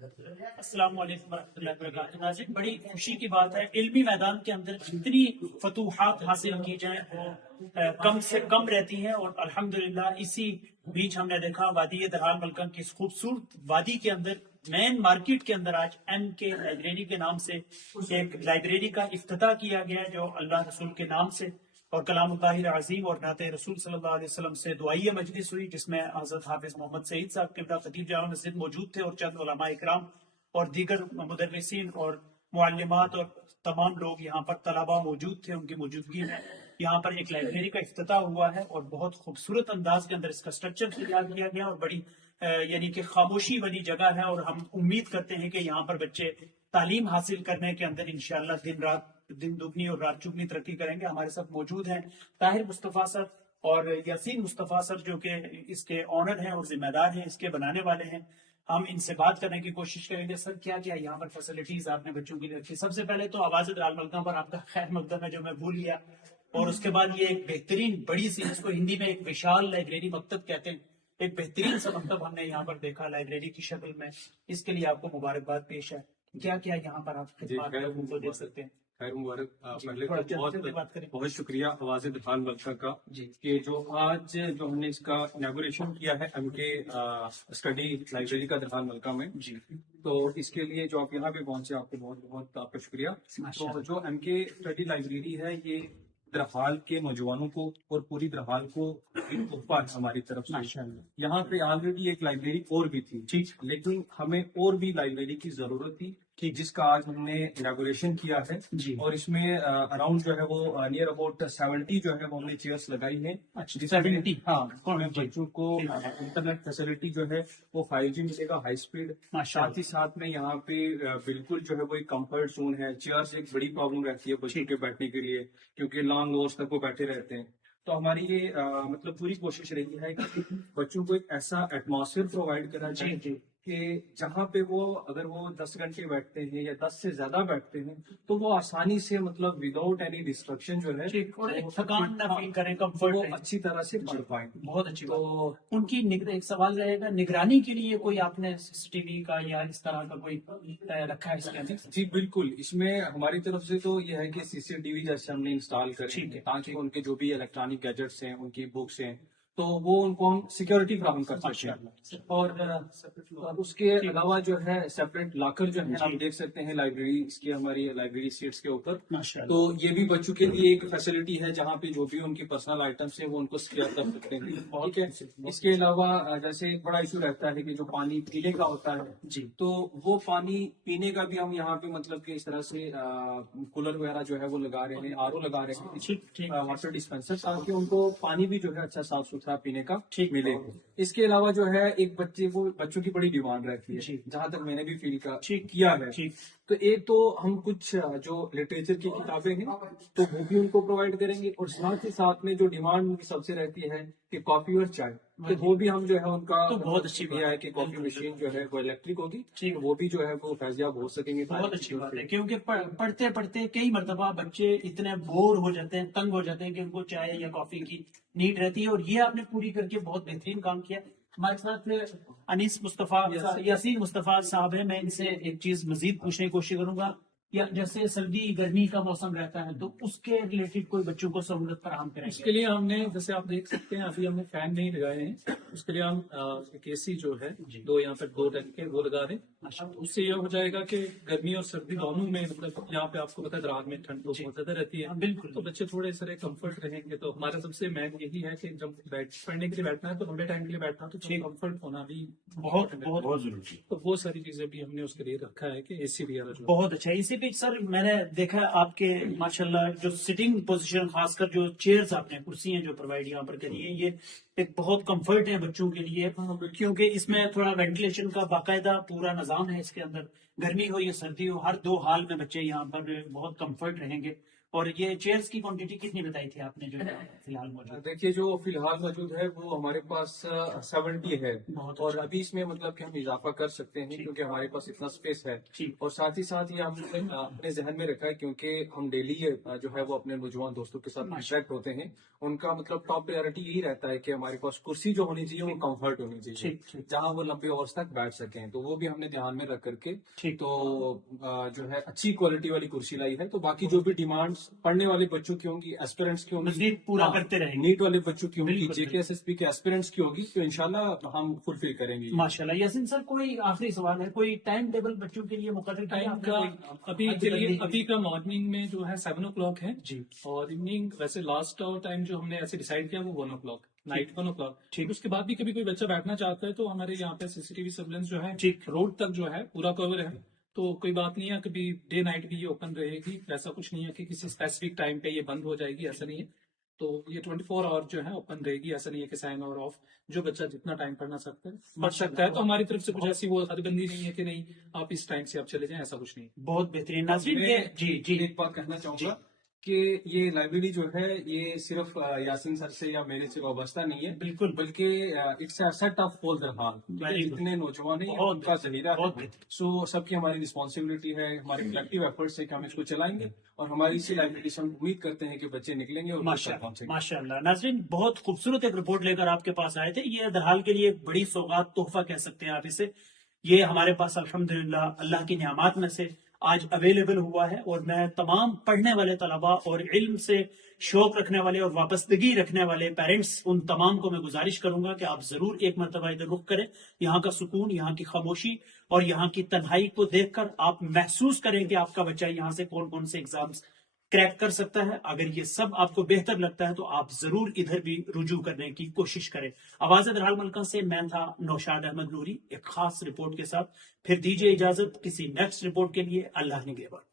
السلام علیکم ورحمۃ اللہ وبرکاتہ۔ ناظرین، بڑی خوشی کی بات ہے، علمی میدان کے اندر جتنی فتوحات حاصل کی جائیں وہ کم سے کم رہتی ہیں، اور الحمدللہ اسی بیچ ہم نے دیکھا وادی درحال ملکن کی اس خوبصورت وادی کے اندر مین مارکیٹ کے اندر آج ایم کے لائبریری کے نام سے ایک لائبریری کا افتتاح کیا گیا ہے، جو اللہ رسول کے نام سے اور کلام اللہ عظیم اور نعت رسول صلی اللہ علیہ وسلم سے دعائیہ مجلس ہوئی، جس میں حضرت حافظ محمد سعید صاحب قبلہ خطیب جامع مسجد موجود تھے، اور چند علماء اکرام اور دیگر مدرسین اور معلمات اور تمام لوگ یہاں پر طلباء موجود تھے۔ ان کی موجودگی میں یہاں پر ایک لائبریری کا افتتاح ہوا ہے، اور بہت خوبصورت انداز کے اندر اس کا اسٹرکچر تیار کیا گیا، اور بڑی یعنی کہ خاموشی والی جگہ ہے، اور ہم امید کرتے ہیں کہ یہاں پر بچے تعلیم حاصل کرنے کے اندر انشاءاللہ دن دگنی اور رات چگنی ترقی کریں گے۔ ہمارے ساتھ موجود ہیں طاہر مصطفیٰ سر اور یاسین مصطفیٰ سر، جو کہ اس کے آنر ہیں اور ذمہ دار ہیں، اس کے بنانے والے ہیں۔ ہم ان سے بات کرنے کی کوشش کریں گے۔ سر، کیا کیا یہاں پر فیسلٹیز آپ نے بچوں کے لیے رکھی؟ سب سے پہلے تو آواز درحال ملکن پر آپ کا خیر مقدم ہے، جو میں بھول گیا، اور اس کے بعد یہ ایک بہترین بڑی سی، جس کو ہندی میں ایک وشال لائبریری مکتب کہتے ہیں، ایک بہترین سا مکتب ہم نے یہاں پر دیکھا لائبریری کی شکل میں۔ اس کے لیے آپ کو مبارکباد پیش ہے۔ کیا کیا یہاں پر آپ خدمات کو دیکھ سکتے ہیں؟ خیر مبارک۔ پہلے تھوڑا تو جلدی جلدی بات کریں۔ بہت شکریہ آواز درحال ملکن کا کہ جو آج جو ہم نے اس کا اناگوریشن کیا ہے ایم کے اسٹڈی لائبریری کا درحال ملکن میں، تو اس کے لیے جو آپ یہاں پہ پہنچے، آپ کو بہت بہت آپ کا شکریہ۔ تو جو ایم کے اسٹڈی لائبریری ہے، یہ درحال کے نوجوانوں کو اور پوری درحال کو ایک تحفہ ہے ہماری طرف سے۔ یہاں پہ آلریڈی ایک لائبریری اور بھی تھی، لیکن ہمیں اور بھی لائبریری کی ضرورت تھی، جس کا آج ہم نے اناگوریشن کیا ہے۔ اور اس میں اراؤنڈ جو ہے وہ نیئر اباؤٹ 70 جو ہے وہ ہم نے چیئرس لگائی ہیں، جس میں بچوں کو انٹرنیٹ فیسلٹی جو ہے وہ 5G ملے گا، ہائی اسپیڈ۔ ساتھ ہی ساتھ میں یہاں پہ بالکل جو ہے وہ ایک کمفرٹ زون ہے۔ چیئرس ایک بڑی پرابلم رہتی ہے بچوں کے بیٹھنے کے لیے، کیونکہ لانگ اورس تک وہ بیٹھے رہتے ہیں۔ تو ہماری یہ مطلب پوری کوشش رہی ہے کہ بچوں کو ایک ایسا ایٹماسفیئر پرووائڈ کرنا چاہیے کہ جہاں پہ وہ اگر وہ 10 گھنٹے بیٹھتے ہیں یا 10 سے زیادہ بیٹھتے ہیں، تو وہ آسانی سے مطلب وداؤٹ اینی ڈسٹرکشن جو ہے تھکان نہ فیل کریں، کمفرٹ وہ اچھی طرح سے پڑھ پائیں۔ بہت اچھی تو بات۔ ان کی ایک سوال رہے گا، نگرانی کے لیے کوئی آپ نے CCTV کا یا اس طرح کا کوئی رکھا ہے اس کے اندر؟ جی بالکل، اس میں ہماری طرف سے تو یہ ہے کہ CCTV جیسے ہم نے انسٹال کری ہے، تاکہ ان کے جو بھی الیکٹرانک گیجٹس ہیں، ان کی بکس ہیں، تو وہ ان کو ہم سیکورٹی فراہم کر سکتے ہیں۔ اور اس کے علاوہ جو ہے سیپریٹ لاکر جو ہے آپ دیکھ سکتے ہیں لائبریری، اس کی ہماری لائبریری سیٹس کے اوپر، تو یہ بھی بچوں کے لیے ایک فیسلٹی ہے جہاں پہ جو بھی ان کی پرسنل آئٹمس ہیں وہ ان کو سیکیور کر سکتے ہیں۔ ٹھیک ہے۔ اس کے علاوہ جیسے ایک بڑا ایشو رہتا ہے کہ جو پانی پینے کا ہوتا ہے، تو وہ پانی پینے کا بھی ہم یہاں پہ مطلب کہ اس طرح سے کولر وغیرہ جو ہے وہ لگا رہے ہیں، RO لگا رہے ہیں، واٹر ڈسپینسر، تاکہ ان کو پانی بھی جو ہے اچھا صاف ستھرا پینے کا ملے۔ اس کے علاوہ جو ہے ایک بچوں کی بڑی ڈیمانڈ رہتی ہے، جہاں تک میں نے بھی فیل کیا ہے، تو ایک تو ہم کچھ جو لٹریچر کی کتابیں ہیں تو وہ بھی ان کو پرووائڈ کریں گے، اور ساتھ ہی ساتھ میں جو ڈیمانڈ سب سے رہتی ہے کہ کافی اور چائے، تو وہ بھی ہم جو ہے ان کا بہت اچھی کیا ہے کہ کافی مشین جو ہے وہ الیکٹرک ہوگی، وہ بھی جو ہے وہ فیضیاب ہو سکیں گے۔ بہت اچھی بات ہے، کیونکہ پڑھتے پڑھتے کئی مرتبہ بچے اتنے بور ہو جاتے ہیں، تنگ ہو جاتے ہیں کہ ان کو چائے یا کافی کی نیڈ رہتی ہے، اور یہ آپ نے پوری کر کے بہت بہترین کام کیا۔ ہمارے ساتھ یاسین مصطفیٰ صاحب ہیں، میں ان سے ایک چیز مزید پوچھنے کی کوشش کروں گا، یا جیسے سردی گرمی کا موسم رہتا ہے، تو اس کے ریلیٹڈ کوئی بچوں کو سہولت فراہم کریں؟ اس کے لیے ہم نے، جیسے آپ دیکھ سکتے ہیں ابھی ہم نے فین نہیں لگائے ہیں، اس کے لیے ہم ایک AC جو ہے دو یہاں پہ 2 ڈنگ کے وہ لگا دیں، اس سے یہ ہو جائے گا کہ گرمی اور سردی دونوں میں مطلب یہاں پہ آپ کو پتا ہے رات میں ٹھنڈ تو بہت زیادہ رہتی ہے، بالکل، تو بچے تھوڑے سارے کمفرٹ رہیں گے۔ تو ہمارا سب سے مین یہی ہے کہ جب پڑھنے کے لیے بیٹھنا ہے تو لمبے ٹائم کے لیے بیٹھنا ہے تو کمفرٹ ہونا بھی بہت ضروری ہے۔ تو وہ ساری چیزیں بھی ہم نے اس کے لیے رکھا ہے کہ AC وغیرہ جو بہت اچھا۔ اسی پہ سر میں نے دیکھا آپ کے ماشاءاللہ جو سٹنگ پوزیشن، خاص کر جو چیئرز آپ نے کرسیاں جو پرووائڈ یہاں پر کری ہیں، یہ ایک بہت کمفرٹ ہے بچوں کے لیے، کیونکہ اس میں تھوڑا وینٹیلیشن کا باقاعدہ پورا نظام ہے اس کے اندر، گرمی ہو یا سردی ہو، ہر 2 حال میں بچے یہاں پر بہت کمفرٹ رہیں گے۔ اور یہ چیئرز کی کوانٹٹی کتنی بتائی تھی آپ نے جو ہے فی الحال موجود؟ دیکھیے جو فی الحال موجود ہے وہ ہمارے پاس 70 ہے، بہت اور اچھا۔ ابھی اس میں مطلب کہ ہم اضافہ کر سکتے ہیں کیونکہ ہمارے پاس اتنا اسپیس ہے، ٹھیک۔ اور ساتھ ہی ساتھ یہ ہم نے اپنے ذہن میں رکھا ہے کیونکہ ہم ڈیلی جو ہے وہ اپنے نوجوان دوستوں کے ساتھ انٹریکٹ ہوتے ہیں، ان کا مطلب ٹاپ پریورٹی یہی رہتا ہے کہ ہمارے پاس کرسی جو ہونی چاہیے وہ کمفرٹ ہونی چاہیے، ٹھیک ٹھیک جہاں وہ لمبے اورس تک بیٹھ سکیں، تو وہ بھی ہم نے دھیان میں رکھ کر کے ٹھیک۔ تو جو ہے اچھی کوالٹی والی کرسی لائی ہے۔ تو باقی جو بھی ڈیمانڈز پڑھنے والے بچوں کی ہوں گی، ایسپیرنٹس کی ہوں گی، مزید پورا کرتے رہیں گے۔ نیٹ والے بچوں کی ہوں گی، بالکل، جے کے ایس ایس پی کے ایسپیرنٹس کی ہوگی، تو انشاءاللہ ہم فلفل کریں گے۔ ماشاءاللہ۔ یاسین سر کوئی آخری سوال ہے، کوئی ٹائم ٹیبل بچوں کے لیے مقرر کیا ٹائم آپ نے؟ کا کوئی ابھی حد کے لیے بندی؟ ابھی کا مارننگ میں جو ہے 7 o'clock ہے، جی اور ایوننگ ویسے لاسٹ ٹائم جو ہم نے ایسے ڈیسائیڈ کیا وہ 1 o'clock، نائٹ 1 o'clock۔ ٹھیک۔ اس کے بعد بھی کبھی کوئی بچہ بیٹھنا چاہتا ہے تو ہمارے یہاں پہ CCTV سرویلنس جو ہے ٹھیک۔ روڈ تک جو ہے پورا کور ہے، تو کوئی بات نہیں ہے، کبھی ڈے نائٹ بھی یہ اوپن رہے گی، ایسا کچھ نہیں ہے کہ کسی اسپیسیفک ٹائم پہ یہ بند ہو جائے گی، ایسا نہیں ہے۔ تو یہ 24 آور جو ہے اوپن رہے گی، ایسا نہیں ہے کہ سائن اور آف، جو بچہ جتنا ٹائم پڑھنا سکتا ہے پڑھ سکتا ہے۔ تو ہماری طرف سے کچھ ایسی وہ حد بندی نہیں ہے کہ نہیں آپ اس ٹائم سے آپ چلے جائیں، ایسا کچھ نہیں ہے۔ بہت بہترین۔ ناظرین میں یہ جی جی ایک بات کہنا چاہوں گا کہ یہ لائبریری جو ہے یہ صرف یاسین سر سے یا میرے سے وابستہ نہیں ہے، بالکل، بلکہ it's a set of whole درحال، Very good۔ جتنے نوجوان ہیں بہت ان کا ذخیرہ بہت ہے، بہتر۔ سو سب کی ہماری رسپانسبلٹی ہے، ہمارے کلیکٹیو ایفرٹس ہے کہ ہم اس کو چلائیں گے، اور ہماری اسی لائبریری سے ہم امید کرتے ہیں کہ بچے نکلیں گے اور ماشاء تک پہنچیں گے۔ ماشاء اللہ۔ ناظرین بہت خوبصورت ایک رپورٹ لے کر آپ کے پاس آئے تھے، یہ درحال کے لیے ایک بڑی سوغات، تحفہ کہہ سکتے ہیں آپ اسے۔ یہ ہمارے پاس الحمدللہ اللہ کی نعمات میں سے آج اویلیبل ہوا ہے، اور میں تمام پڑھنے والے طلباء اور علم سے شوق رکھنے والے اور وابستگی رکھنے والے پیرنٹس، ان تمام کو میں گزارش کروں گا کہ آپ ضرور ایک مرتبہ ادھر رخ کریں۔ یہاں کا سکون، یہاں کی خاموشی اور یہاں کی تنہائی کو دیکھ کر آپ محسوس کریں کہ آپ کا بچہ یہاں سے کون کون سے ایگزامز کریک کر سکتا ہے۔ اگر یہ سب آپ کو بہتر لگتا ہے تو آپ ضرور ادھر بھی رجوع کرنے کی کوشش کریں۔ آواز درحال ملکہ سے میں تھا نوشاد احمد نوری، ایک خاص رپورٹ کے ساتھ۔ پھر دیجیے اجازت کسی نیکسٹ رپورٹ کے لیے۔ اللہ نگہبان۔